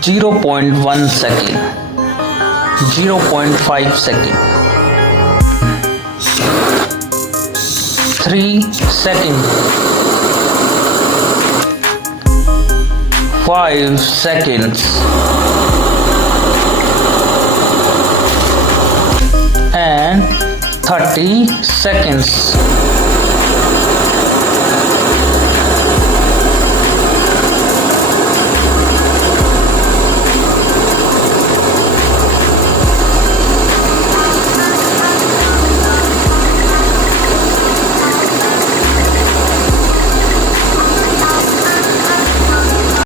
0.1 second, 0.5 second, 3 seconds, 5 seconds, and 30 seconds.